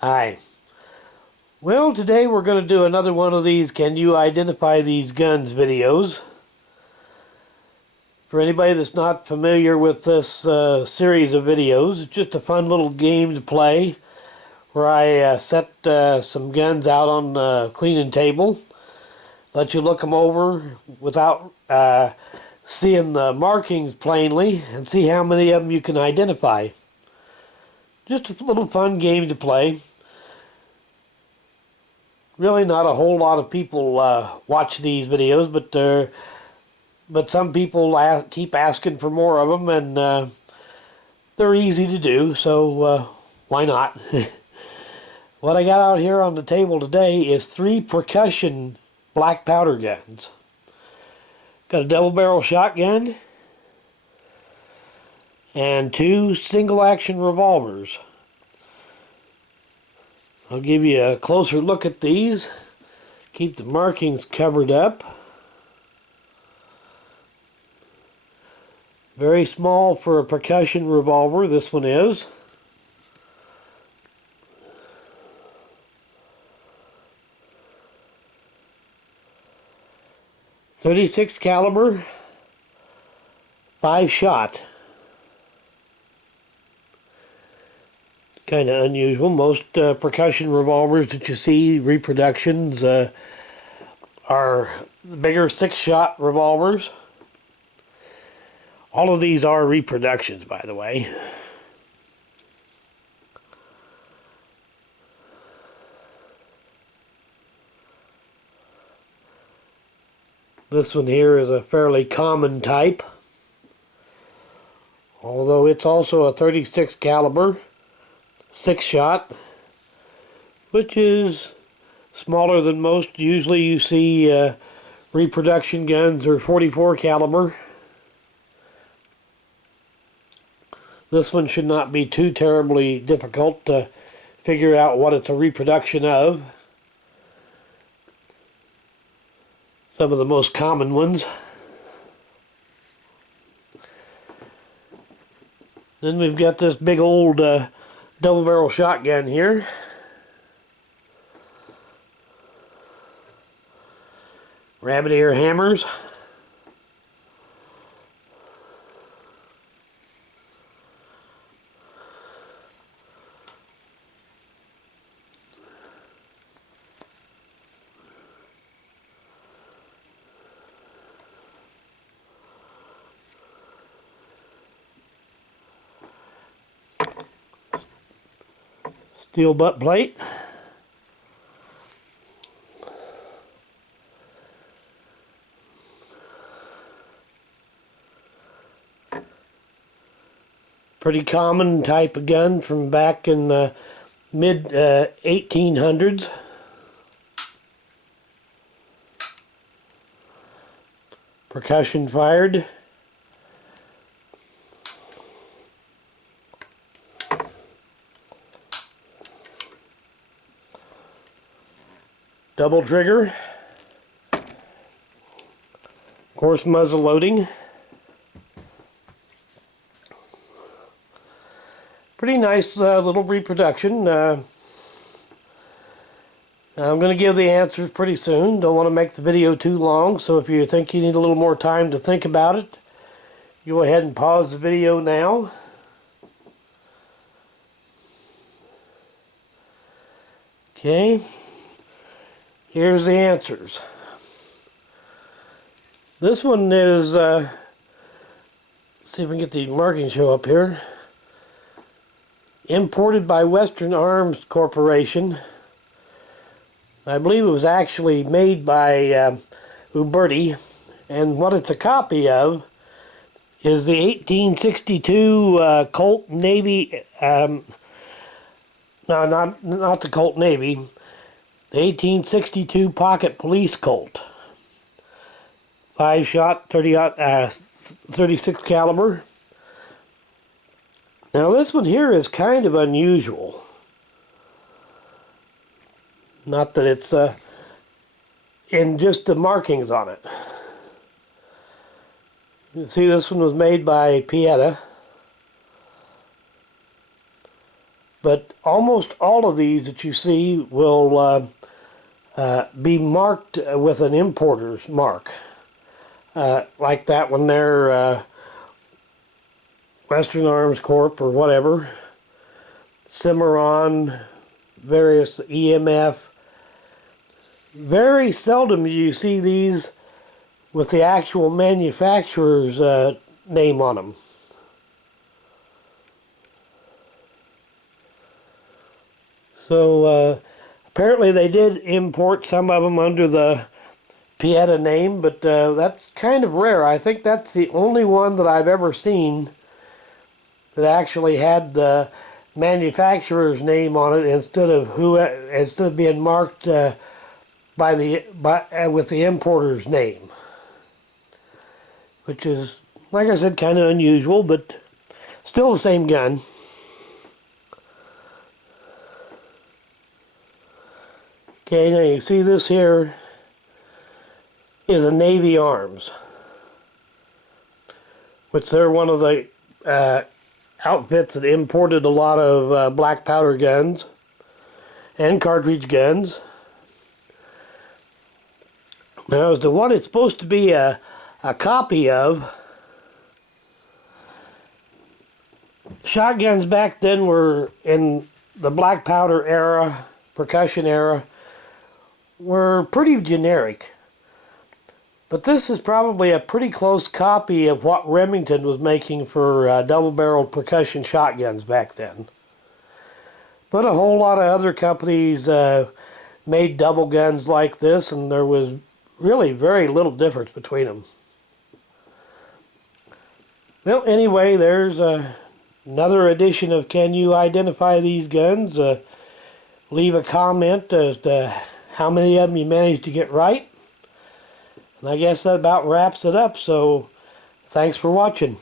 Hi. Well, today we're going to do another one of these Can You Identify These Guns videos. For anybody that's not familiar with this series of videos, it's just a fun little game to play where I set some guns out on the cleaning table, let you look them over without seeing the markings plainly, and see how many of them you can identify. Just a little fun game to play. Really not a whole lot of people watch these videos, but some people keep asking for more of them, and they're easy to do, so why not? What I got out here on the table today is 3 percussion black powder guns. Got a double barrel shotgun and 2 single action revolvers. I'll give you a closer look at these. Keep the markings covered up. Very small for a percussion revolver, this one is. .36 caliber, 5 shot. Kind of unusual. Most percussion revolvers that you see, reproductions, are the bigger 6-shot revolvers. All of these are reproductions, by the way. This one here is a fairly common type, although it's also a .36 caliber. 6-shot, which is smaller than most. Usually you see reproduction guns are .44 caliber. This one should not be too terribly difficult to figure out what it's a reproduction of. Some of the most common ones. Then we've got this big old double barrel shotgun here. Rabbit ear hammers. Steel butt plate. Pretty common type of gun from back in the mid 1800s. Percussion fired. Double trigger. Of course, muzzle loading. Pretty nice little reproduction. I'm going to give the answers pretty soon. Don't want to make the video too long, so if you think you need a little more time to think about it, you go ahead and pause the video now. Okay. Here's the answers. This one is, see if we can get the markings show up here. Imported by Western Arms Corporation. I believe it was actually made by Uberti, and what it's a copy of is the 1862 Colt Navy, no, not the Colt Navy, the 1862 Pocket Police Colt. 5-shot, 36 caliber. Now this one here is kind of unusual. Not that it's in just the markings on it. You can see this one was made by Pietta. But almost all of these that you see will be marked with an importer's mark. Like that one there, Western Arms Corp or whatever, Cimarron, various EMF. Very seldom do you see these with the actual manufacturer's name on them. So apparently they did import some of them under the Pieta name, but that's kind of rare. I think that's the only one that I've ever seen that actually had the manufacturer's name on it instead of being marked with the importer's name, which is, like I said, kind of unusual, but still the same gun. Okay, now you see this here is a Navy Arms, which they're one of the outfits that imported a lot of black powder guns and cartridge guns. Now, the one it's supposed to be a copy of, shotguns back then were in the black powder era, percussion era, were pretty generic. But this is probably a pretty close copy of what Remington was making for double-barreled percussion shotguns back then. But a whole lot of other companies made double guns like this, and there was really very little difference between them. Well, anyway, there's another edition of Can You Identify These Guns? Leave a comment as to how many of them you managed to get right. And I guess that about wraps it up, so thanks for watching.